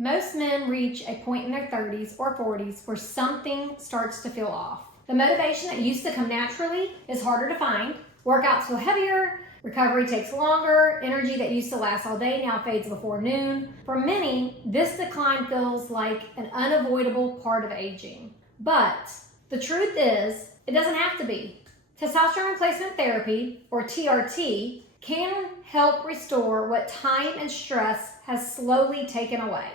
Most men reach a point in their 30s or 40s where something starts to feel off. The motivation that used to come naturally is harder to find. Workouts feel heavier, recovery takes longer, energy that used to last all day now fades before noon. For many, this decline feels like an unavoidable part of aging. But the truth is, it doesn't have to be. Testosterone replacement therapy, or TRT, can help restore what time and stress has slowly taken away.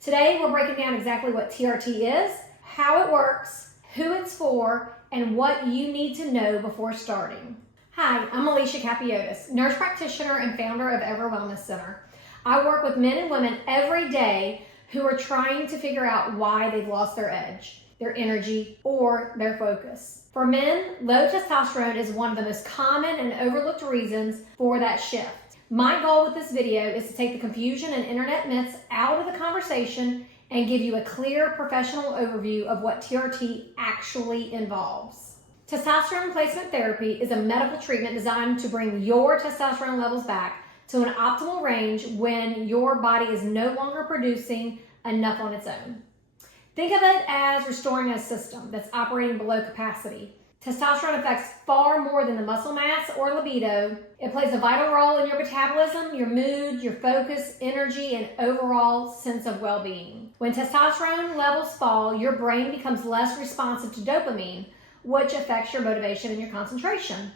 Today, we're breaking down exactly what TRT is, how it works, who it's for, and what you need to know before starting. Hi, I'm Alicia Capiotis, nurse practitioner and founder of Ever Wellness Center. I work with men and women every day who are trying to figure out why they've lost their edge, their energy, or their focus. For men, low testosterone is one of the most common and overlooked reasons for that shift. My goal with this video is to take the confusion and internet myths out of the conversation and give you a clear professional overview of what TRT actually involves. Testosterone replacement therapy is a medical treatment designed to bring your testosterone levels back to an optimal range when your body is no longer producing enough on its own. Think of it as restoring a system that's operating below capacity. Testosterone affects far more than the muscle mass or libido. It plays a vital role in your metabolism, your mood, your focus, energy, and overall sense of well-being. When testosterone levels fall, your brain becomes less responsive to dopamine, which affects your motivation and your concentration.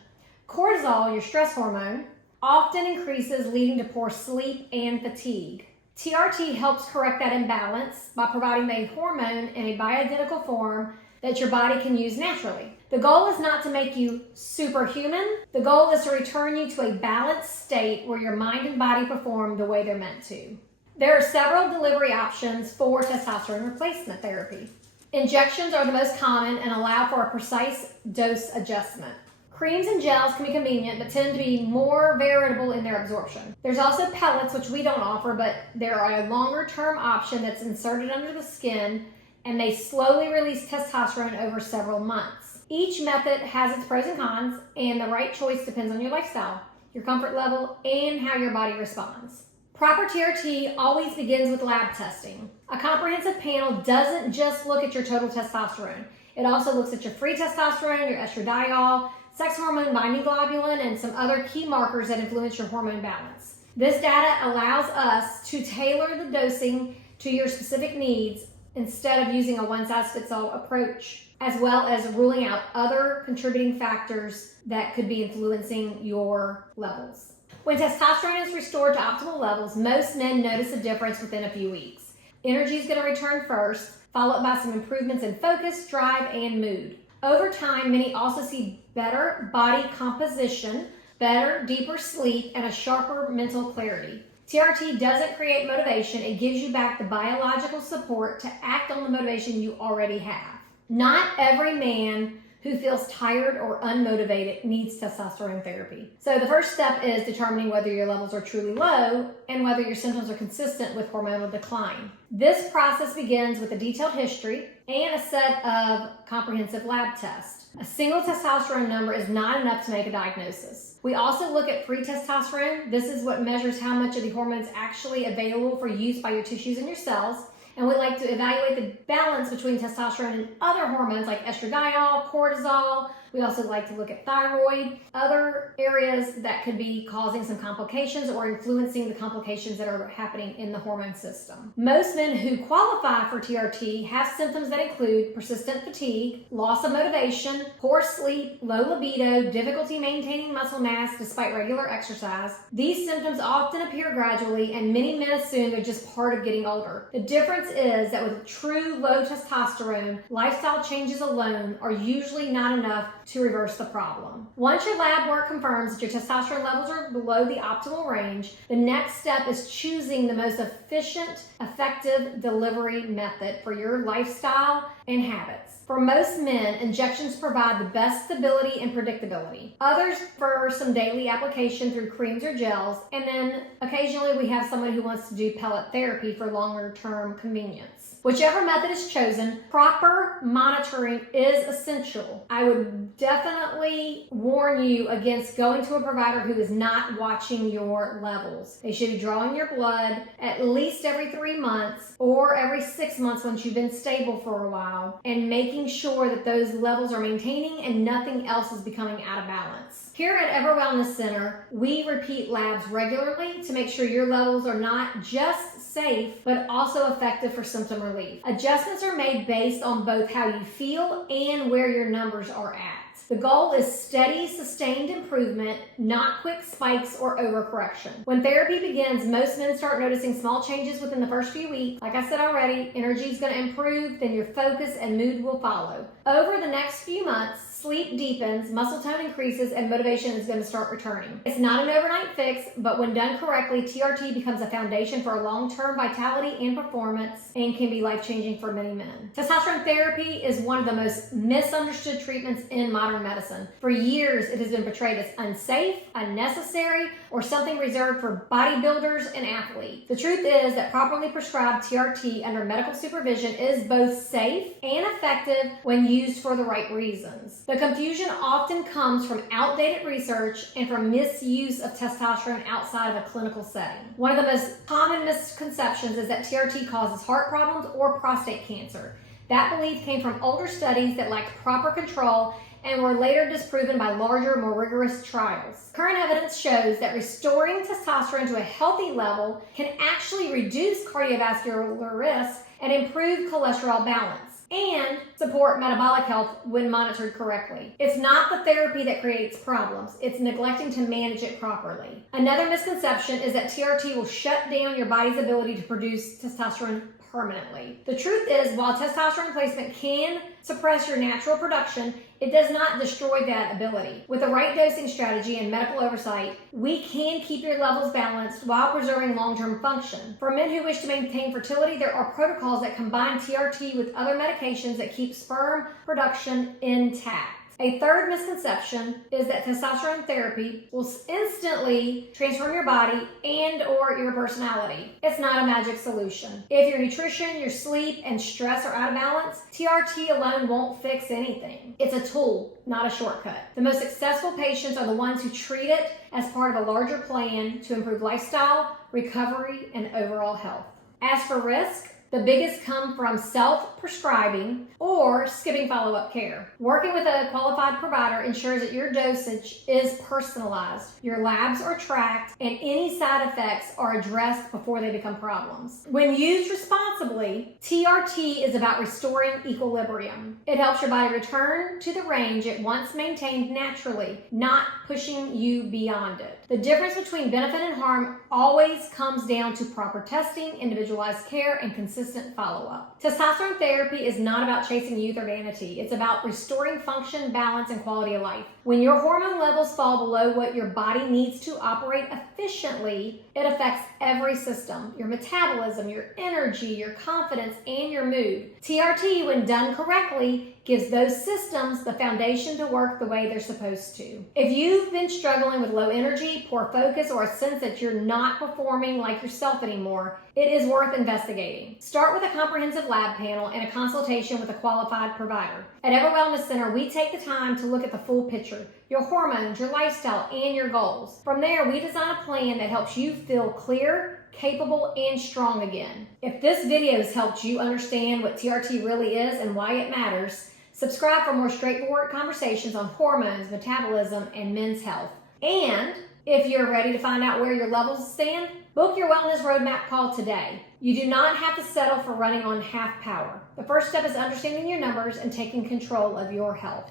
Cortisol, your stress hormone, often increases, leading to poor sleep and fatigue. TRT helps correct that imbalance by providing a hormone in a bioidentical form that your body can use naturally. The goal is not to make you superhuman. The goal is to return you to a balanced state where your mind and body perform the way they're meant to. There are several delivery options for testosterone replacement therapy. Injections are the most common and allow for a precise dose adjustment. Creams and gels can be convenient but tend to be more variable in their absorption. There's also pellets, which we don't offer, but they're a longer-term option that's inserted under the skin, and they slowly release testosterone over several months. Each method has its pros and cons, and the right choice depends on your lifestyle, your comfort level, and how your body responds. Proper TRT always begins with lab testing. A comprehensive panel doesn't just look at your total testosterone. It also looks at your free testosterone, your estradiol, sex hormone binding globulin, and some other key markers that influence your hormone balance. This data allows us to tailor the dosing to your specific needs instead of using a one-size-fits-all approach, as well as ruling out other contributing factors that could be influencing your levels. When testosterone is restored to optimal levels, most men notice a difference within a few weeks. Energy is going to return first, followed by some improvements in focus, drive, and mood. Over time, many also see better body composition, better, deeper sleep, and a sharper mental clarity. TRT doesn't create motivation, it gives you back the biological support to act on the motivation you already have. Not every man who feels tired or unmotivated needs testosterone therapy. So the first step is determining whether your levels are truly low and whether your symptoms are consistent with hormonal decline. This process begins with a detailed history and a set of comprehensive lab tests. A single testosterone number is not enough to make a diagnosis. We also look at free testosterone. This is what measures how much of the hormone is actually available for use by your tissues and your cells. And we like to evaluate the balance between testosterone and other hormones like estradiol, cortisol. We also like to look at thyroid, other areas that could be causing some complications or influencing the complications that are happening in the hormone system. Most men who qualify for TRT have symptoms that include persistent fatigue, loss of motivation, poor sleep, low libido, difficulty maintaining muscle mass despite regular exercise. These symptoms often appear gradually, and many men assume they're just part of getting older. The difference is that with true low testosterone, lifestyle changes alone are usually not enough to reverse the problem. Once your lab work confirms that your testosterone levels are below the optimal range, the next step is choosing the most efficient, effective delivery method for your lifestyle and habits. For most men, injections provide the best stability and predictability. Others prefer some daily application through creams or gels, and then occasionally we have someone who wants to do pellet therapy for longer-term convenience. Whichever method is chosen, proper monitoring is essential. I would definitely warn you against going to a provider who is not watching your levels. They should be drawing your blood at least every 3 months or every 6 months once you've been stable for a while, and making sure that those levels are maintaining and nothing else is becoming out of balance. Here at Ever Wellness Center, we repeat labs regularly to make sure your levels are not just safe, but also effective for symptom relief. Adjustments are made based on both how you feel and where your numbers are at. The goal is steady, sustained improvement, not quick spikes or overcorrection. When therapy begins, most men start noticing small changes within the first few weeks. Like I said already, energy is going to improve, then your focus and mood will follow. Over the next few months, sleep deepens, muscle tone increases, and motivation is going to start returning. It's not an overnight fix, but when done correctly, TRT becomes a foundation for long-term vitality and performance and can be life-changing for many men. Testosterone therapy is one of the most misunderstood treatments in modern medicine. For years, it has been portrayed as unsafe, unnecessary, or something reserved for bodybuilders and athletes. The truth is that properly prescribed TRT under medical supervision is both safe and effective when used for the right reasons. The confusion often comes from outdated research and from misuse of testosterone outside of a clinical setting. One of the most common misconceptions is that TRT causes heart problems or prostate cancer. That belief came from older studies that lacked proper control and were later disproven by larger, more rigorous trials. Current evidence shows that restoring testosterone to a healthy level can actually reduce cardiovascular risk and improve cholesterol balance, and support metabolic health when monitored correctly. It's not the therapy that creates problems, it's neglecting to manage it properly. Another misconception is that TRT will shut down your body's ability to produce testosterone permanently. The truth is, while testosterone replacement can suppress your natural production, it does not destroy that ability. With the right dosing strategy and medical oversight, we can keep your levels balanced while preserving long-term function. For men who wish to maintain fertility, there are protocols that combine TRT with other medications that keep sperm production intact. A third misconception is that testosterone therapy will instantly transform your body and or your personality. It's not a magic solution. If your nutrition, your sleep, and stress are out of balance, TRT alone won't fix anything. It's a tool, not a shortcut. The most successful patients are the ones who treat it as part of a larger plan to improve lifestyle, recovery, and overall health. As for risk, the biggest come from self-prescribing or skipping follow-up care. Working with a qualified provider ensures that your dosage is personalized, your labs are tracked, and any side effects are addressed before they become problems. When used responsibly, TRT is about restoring equilibrium. It helps your body return to the range it once maintained naturally, not pushing you beyond it. The difference between benefit and harm always comes down to proper testing, individualized care, and consistent follow-up. Testosterone therapy is not about chasing youth or vanity. It's about restoring function, balance, and quality of life. When your hormone levels fall below what your body needs to operate efficiently, it affects every system: your metabolism, your energy, your confidence, and your mood. TRT, when done correctly, gives those systems the foundation to work the way they're supposed to. If you've been struggling with low energy, poor focus, or a sense that you're not performing like yourself anymore, it is worth investigating. Start with a comprehensive lab panel and a consultation with a qualified provider. At Ever Wellness Center, we take the time to look at the full picture: your hormones, your lifestyle, and your goals. From there, we design a plan that helps you feel clear, capable, and strong again. If this video has helped you understand what TRT really is and why it matters, subscribe for more straightforward conversations on hormones, metabolism, and men's health. And if you're ready to find out where your levels stand, book your Wellness Roadmap call today. You do not have to settle for running on half power. The first step is understanding your numbers and taking control of your health.